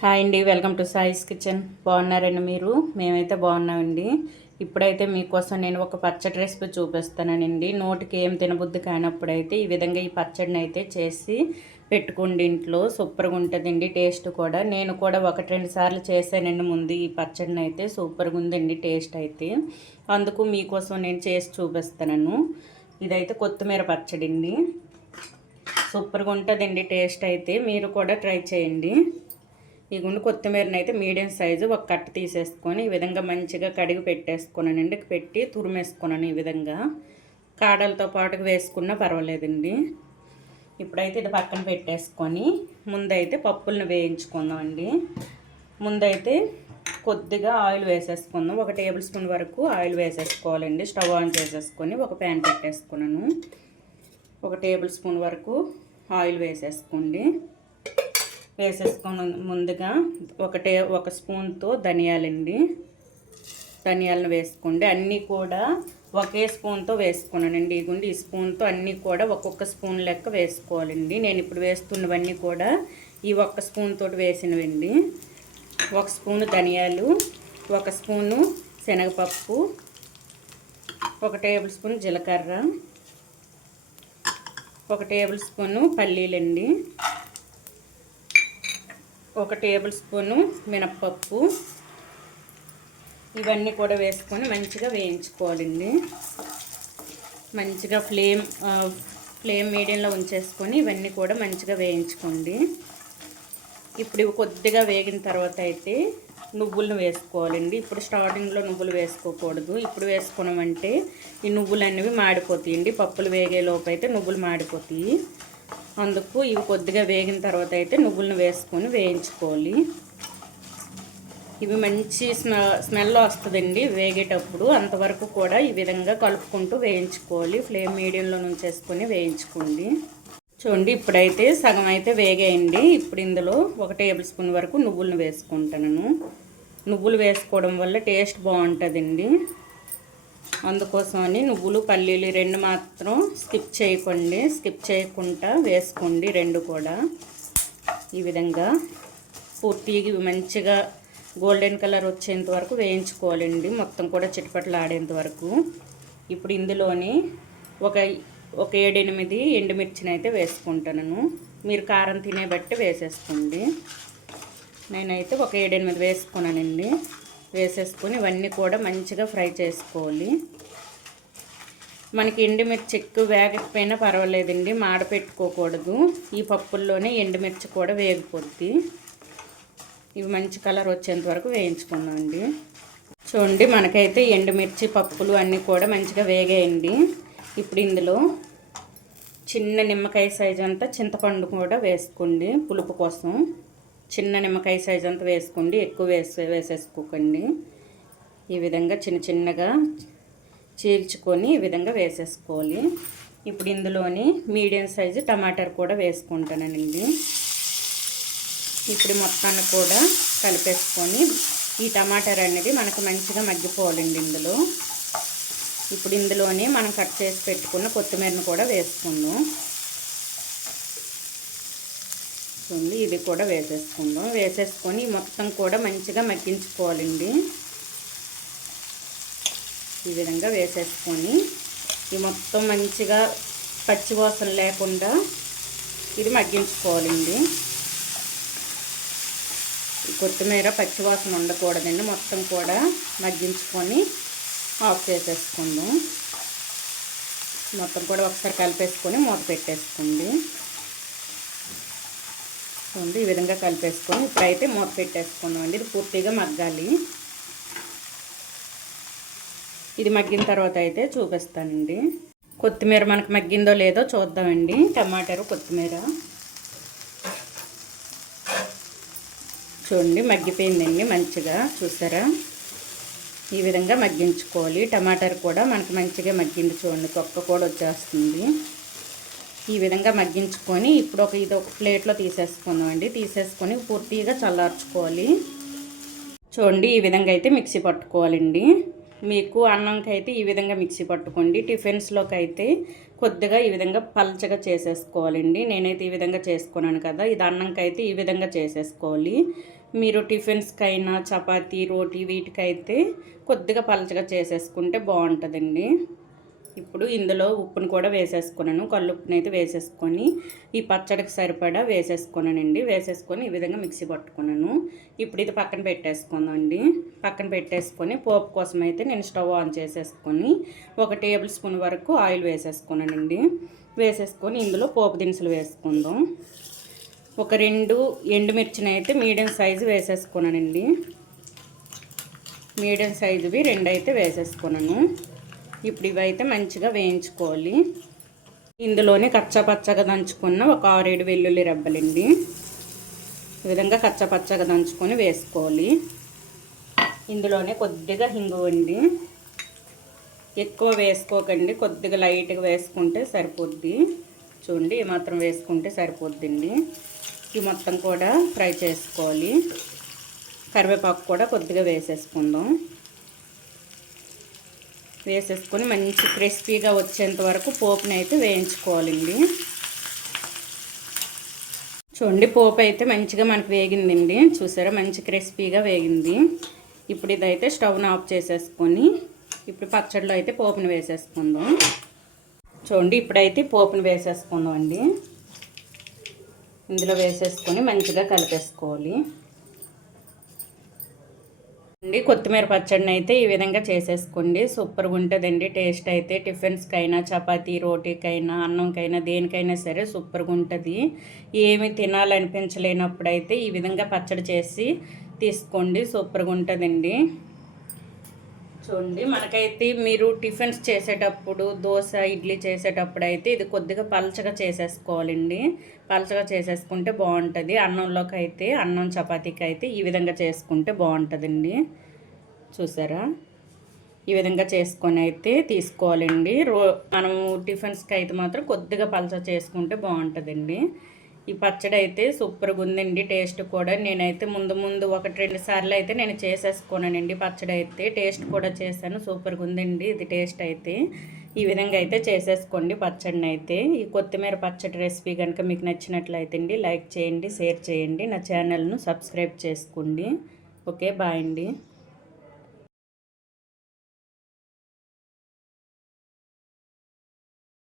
Hi అండి, welcome to సాయిస్ kitchen. బాగున్నారండి మీరు? మేమైతే బాగున్నామండి. ఇప్పుడైతే మీకోసం నేను ఒక పచ్చడి రెసిపీ చూపిస్తానండి. నోటికి ఏం తినబుద్ధి కానప్పుడైతే ఈ విధంగా ఈ పచ్చడిని అయితే చేసి పెట్టుకోండి. ఇంట్లో సూపర్గా ఉంటుందండి. టేస్ట్ కూడా నేను కూడా 1-2 సార్లు చేశానండి ముందు. ఈ పచ్చడిని అయితే సూపర్గా ఉందండి టేస్ట్ అయితే. అందుకు మీకోసం నేను చేసి చూపిస్తాను. ఇదైతే కొత్తిమీర పచ్చడి అండి. సూపర్గా ఉంటుందండి టేస్ట్ అయితే. మీరు కూడా ట్రై చేయండి. ఈ గుండు కొత్తిమీరని అయితే మీడియం సైజు ఒక కట్ట తీసేసుకొని ఈ విధంగా మంచిగా కడిగి పెట్టేసుకున్నానండి. పెట్టి తురిమేసుకున్నాను. ఈ విధంగా కాడలతో పాటుగా వేసుకున్నా పర్వాలేదండి. ఇప్పుడైతే ఇది పక్కన పెట్టేసుకొని ముందైతే పప్పులను వేయించుకుందామండి. ముందైతే కొద్దిగా ఆయిల్ వేసేసుకుందాం. 1 టేబుల్ స్పూన్ వరకు ఆయిల్ వేసేసుకోవాలండి. స్టవ్ ఆన్ చేసేసుకొని ఒక ప్యాన్ పెట్టేసుకున్నాను. 1 టేబుల్ స్పూన్ వరకు ఆయిల్ వేసేసుకోండి. వేసేసుకొని ముందుగా ఒక స్పూన్తో ధనియాలండి. ధనియాలను వేసుకోండి. అన్నీ కూడా ఒకే స్పూన్తో వేసుకున్నానండి. ఈ స్పూన్తో అన్నీ కూడా ఒక్కొక్క స్పూన్ లెక్క వేసుకోవాలండి. నేను ఇప్పుడు వేస్తున్నవన్నీ కూడా ఈ ఒక్క స్పూన్ తోటి వేసినవండి. 1 స్పూను ధనియాలు, 1 స్పూను శనగపప్పు, 1 టేబుల్ స్పూన్ జీలకర్ర, 1 టేబుల్ స్పూను పల్లీలండి, 1 టేబుల్ స్పూను మినప్పప్పు. ఇవన్నీ కూడా వేసుకొని మంచిగా వేయించుకోవాలండి. మంచిగా ఫ్లేమ్ మీడియంలో ఉంచేసుకొని ఇవన్నీ కూడా మంచిగా వేయించుకోండి. ఇప్పుడు ఇవి కొద్దిగా వేగిన తర్వాత అయితే నువ్వులను వేసుకోవాలండి. ఇప్పుడు స్టార్టింగ్లో నువ్వులు వేసుకోకూడదు. ఇప్పుడు వేసుకున్నామంటే ఈ నువ్వులు అనేవి మాడిపోతాయండి. పప్పులు వేగేలోపు అయితే నువ్వులు మాడిపోతాయి. అందుకు ఇవి కొద్దిగా వేగిన తర్వాత అయితే నువ్వులను వేసుకొని వేయించుకోవాలి. ఇవి మంచి స్మెల్ వస్తుందండి వేగేటప్పుడు. అంతవరకు కూడా ఈ విధంగా కలుపుకుంటూ వేయించుకోవాలి. ఫ్లేమ్ మీడియంలో ఉంచేసుకొని వేయించుకోండి. చూడండి, ఇప్పుడైతే సగం అయితే వేగాయండి. ఇప్పుడు ఇందులో 1 టేబుల్ స్పూన్ వరకు నువ్వులను వేసుకుంటాను. నువ్వులు వేసుకోవడం వల్ల టేస్ట్ బాగుంటుందండి. అందుకోసమని నువ్వులు పల్లీలు 2 మాత్రం స్కిప్ చేయకుండా వేసుకోండి. 2 కూడా ఈ విధంగా పూర్తిగా మంచిగా గోల్డెన్ కలర్ వచ్చేంత వరకు వేయించుకోవాలండి. మొత్తం కూడా చిటపటలు ఆడేంత వరకు. ఇప్పుడు ఇందులోని ఒక 7-8 ఎండుమిర్చిని అయితే వేసుకుంటాను. మీరు కారం తినే బట్టి వేసేసుకోండి. నేనైతే ఒక 7-8 వేసుకున్నానండి. వేసేసుకొని ఇవన్నీ కూడా మంచిగా ఫ్రై చేసుకోవాలి. మనకి ఎండుమిర్చి ఎక్కువ వేగకపోయినా పర్వాలేదండి, మాడపెట్టుకోకూడదు. ఈ పప్పుల్లోనే ఎండుమిర్చి కూడా వేగిపోద్ది. ఇవి మంచి కలర్ వచ్చేంత వరకు వేయించుకున్నామండి. చూడండి, మనకైతే ఎండుమిర్చి పప్పులు అన్నీ కూడా మంచిగా వేగాయండి. ఇప్పుడు ఇందులో చిన్న నిమ్మకాయ సైజు అంతా చింతపండు కూడా వేసుకోండి. పులుపు కోసం చిన్న నిమ్మకాయ సైజు అంతా వేసుకోండి. ఎక్కువ వేసేసుకోకండి. ఈ విధంగా చిన్నగా చీల్చుకొని ఈ విధంగా వేసేసుకోవాలి. ఇప్పుడు ఇందులోని మీడియం సైజు టమాటాలు కూడా వేసుకుంటానండి. ఇప్పుడు మొత్తాన్ని కూడా కలిపేసుకొని ఈ టమాటాలు అనేది మనకు మంచిగా మగ్గిపోవాలండి ఇందులో. ఇప్పుడు ఇందులోని మనం కట్ చేసి పెట్టుకున్న కొత్తిమీరను కూడా వేసుకుందాం. చూడండి, ఇది కూడా వేసేసుకుందాం. వేసేసుకొని మొత్తం కూడా మంచిగా మగ్గించుకోవాలండి. ఈ విధంగా వేసేసుకొని ఈ మొత్తం మంచిగా పచ్చివాసన లేకుండా ఇది మగ్గించుకోవాలండి. కొత్తిమీర పచ్చివాసన ఉండకూడదండి. మొత్తం కూడా మగ్గించుకొని ఆఫ్ చేసేసుకుందాం. మొత్తం కూడా ఒకసారి కలిపేసుకొని మూత పెట్టేసుకోండి. చూడండి, ఈ విధంగా కలిపేసుకొని ఇప్పుడైతే మూత పెట్టేసుకుందాం అండి. ఇది పూర్తిగా మగ్గాలి. ఇది మగ్గిన తర్వాత అయితే చూపిస్తానండి. కొత్తిమీర మనకు మగ్గిందో లేదో చూద్దామండి. టమాటాలు కొత్తిమీర చూడండి మగ్గిపోయిందండి మంచిగా. చూసారా? ఈ విధంగా మగ్గించుకోవాలి. టమాటాలు కూడా మనకు మంచిగా మగ్గింది. చూడండి, తొక్క కూడా వచ్చేస్తుంది. ఈ విధంగా మగ్గించుకొని ఇప్పుడు ఇది ఒక ప్లేట్లో తీసేసుకుందామండి. తీసేసుకొని పూర్తిగా చల్లార్చుకోవాలి. చూడండి, ఈ విధంగా అయితే మిక్సీ పట్టుకోవాలండి. మీకు అన్నంకి అయితే ఈ విధంగా మిక్సీ పట్టుకోండి. టిఫిన్స్లోకి అయితే కొద్దిగా ఈ విధంగా పల్చగా చేసేసుకోవాలండి. నేనైతే ఈ విధంగా చేసుకున్నాను కదా. ఇది అన్నంకి అయితే ఈ విధంగా చేసేసుకోవాలి. మీరు టిఫిన్స్కైనా చపాతీ రోటీ వీటికైతే కొద్దిగా పలచగా చేసేసుకుంటే బాగుంటుందండి. ఇప్పుడు ఇందులో ఉప్పును కూడా వేసేసుకున్నాను. కల్లుప్పుని అయితే వేసేసుకొని ఈ పచ్చడికి సరిపడా వేసేసుకున్నానండి. వేసేసుకొని ఈ విధంగా మిక్సీ పట్టుకున్నాను. ఇప్పుడు ఇది పక్కన పెట్టేసుకుందామండి. పక్కన పెట్టేసుకొని పోపు కోసం అయితే నేను స్టవ్ ఆన్ చేసేసుకొని 1 టేబుల్ స్పూన్ వరకు ఆయిల్ వేసేసుకున్నానండి. వేసేసుకొని ఇందులో పోపు దినుసులు వేసుకుందాం. ఒక 2 ఎండుమిర్చిని అయితే మీడియం సైజు వేసేసుకున్నానండి. మీడియం సైజువి 2 అయితే వేసేసుకున్నాను. ఇప్పుడు ఇవైతే మంచిగా వేయించుకోవాలి. ఇందులోనే కచ్చాపచ్చగా దంచుకున్న ఒక 6-7 వెల్లుల్లి రెబ్బలండి. ఈ విధంగా కచ్చాపచ్చగా దంచుకొని వేసుకోవాలి. ఇందులోనే కొద్దిగా హింగువ అండి. ఎక్కువ వేసుకోకండి, కొద్దిగా లైట్గా వేసుకుంటే సరిపోద్ది. చూడండి ఈ మాత్రం వేసుకుంటే సరిపోద్దండి. ఇవి మొత్తం కూడా ఫ్రై చేసుకోవాలి. కరివేపాకు కూడా కొద్దిగా వేసేసుకుందాం. వేసేసుకొని మంచి క్రిస్పీగా వచ్చేంత వరకు పోపుని అయితే వేయించుకోవాలండి. చూడండి పోపు అయితే మంచిగా మనకు వేగిందండి. చూసారా మంచి క్రిస్పీగా వేగింది. ఇప్పుడు ఇదైతే స్టవ్ని ఆఫ్ చేసేసుకొని ఇప్పుడు పచ్చడిలో అయితే పోపుని వేసేసుకుందాం. చూడండి ఇప్పుడైతే పోపుని వేసేసుకుందాం అండి. ఇందులో వేసేసుకొని మంచిగా కలిపేసుకోవాలి అండి. కొత్తిమీర పచ్చడిని అయితే ఈ విధంగా చేసేసుకోండి. సూపర్గా ఉంటుందండి. టేస్ట్ అయితే టిఫిన్స్కైనా చపాతీ రోటీకైనా అన్నంకైనా దేనికైనా సరే సూపర్గా ఉంటుంది. ఏమి తినాలనిపించలేనప్పుడు అయితే ఈ విధంగా పచ్చడి చేసి తీసుకోండి. సూపర్గా ఉంటుందండి. చూడండి మనకైతే మీరు టిఫిన్స్ చేసేటప్పుడు దోశ ఇడ్లీ చేసేటప్పుడు అయితే ఇది కొద్దిగా పలచగా చేసేసుకోవాలండి. పలచగా చేసేసుకుంటే బాగుంటుంది. అన్నంలోకి అయితే అన్నం చపాతీకి అయితే ఈ విధంగా చేసుకుంటే బాగుంటుందండి. చూసారా ఈ విధంగా చేసుకొని అయితే తీసుకోవాలండి. మనము టిఫిన్స్కి అయితే మాత్రం కొద్దిగా పలచగా చేసుకుంటే బాగుంటుందండి. ఈ పచ్చడి అయితే సూపర్గా ఉందండి. టేస్ట్ కూడా నేనైతే ముందు 1-2 సార్లు అయితే నేను చేసేసుకోనండి. పచ్చడి అయితే టేస్ట్ కూడా చేశాను. సూపర్గా ఉందండి ఇది టేస్ట్ అయితే. ఈ విధంగా అయితే చేసేసుకోండి పచ్చడిని అయితే. ఈ కొత్తిమీర పచ్చడి రెసిపీ కనుక మీకు నచ్చినట్లయితే అండి లైక్ చేయండి, షేర్ చేయండి, నా ఛానల్ను సబ్స్క్రైబ్ చేసుకోండి. ఓకే బాయ్ అండి.